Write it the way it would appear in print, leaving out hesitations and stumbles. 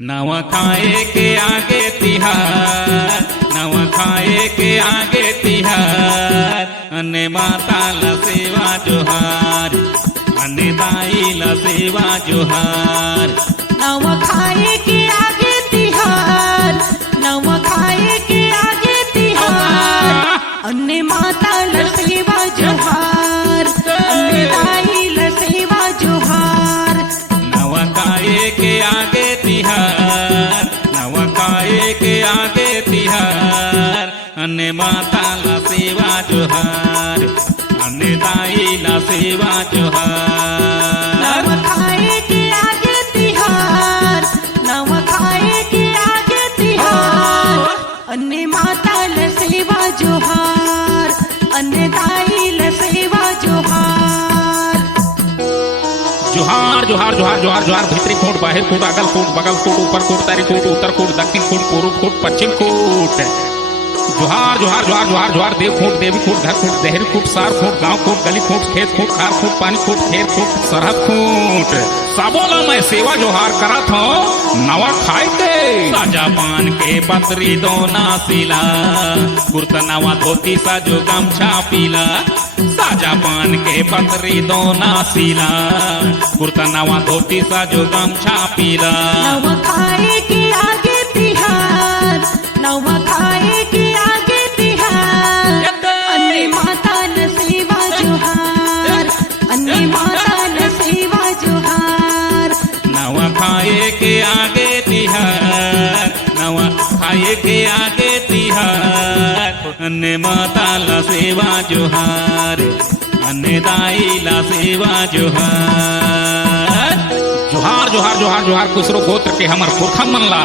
नवा खाए के आगे तिहार, नवा खाए के आगे तिहार, अने माता ला सेवा जोहार, अने दाई ला सेवा जोहार। नवा खाए के आगे तिहार, नवा खाए के आगे तिहार, अने माता ला सेवा जोहार, अने दाई ला सेवा जोहार। नवा खाए के आगे तिहार, नवा खाए के आगे तिहार, अने माता ला सेवा जोहार, अने दाई ला सेवा जोहार। नवा खाए के आगे तिहार, नवा खाए के आगे तिहार, अने माता ला सेवा जोहार, अने दाई ला सेवा जोहार। जोहार जोहार जोहार जोहार जोहार। भीतरी कोट, बाहर कोट, अगल कोट, बगल कोट, ऊपर कोट, तारी कोट, उत्तर कोट, दक्षिण कोट, पूर्व कोट, पश्चिम कोट। जोहार जोहार जोहार जोहार जोहार। देव कोट, देवी कोट, घर कोट, देहरी कोट, सार कोट, गांव कोट, गली कोट, खेत कोट, खार कोट, पानी कोट, खेर कोट, सरहद कोट। सबोला मैं सेवा जोहार करत हूँ नवा खाए के। साजा पान के पतरी दोना सिला, कुर्ता नवा धोती सा जो गमछा पीला। साजा पान के पतरी दोना सिला, कुर्ता नवा धोती सा जो गमछा पीला। नवा खाए के आगे तिहार, नवा खाए के आगे तिहार, अन्य माता न सेवा जोहार, अन्य माता न सेवा जोहार। नवा खाए के आगे तिहार, नवा खाए के आगे तिहार, अन्य माता ला सेवा जोहार, अन्य दाई ला सेवा जोहार। जोहार जोहार जोहार जोहार। कुसरो गोत्र के हमर पुरखा मन ला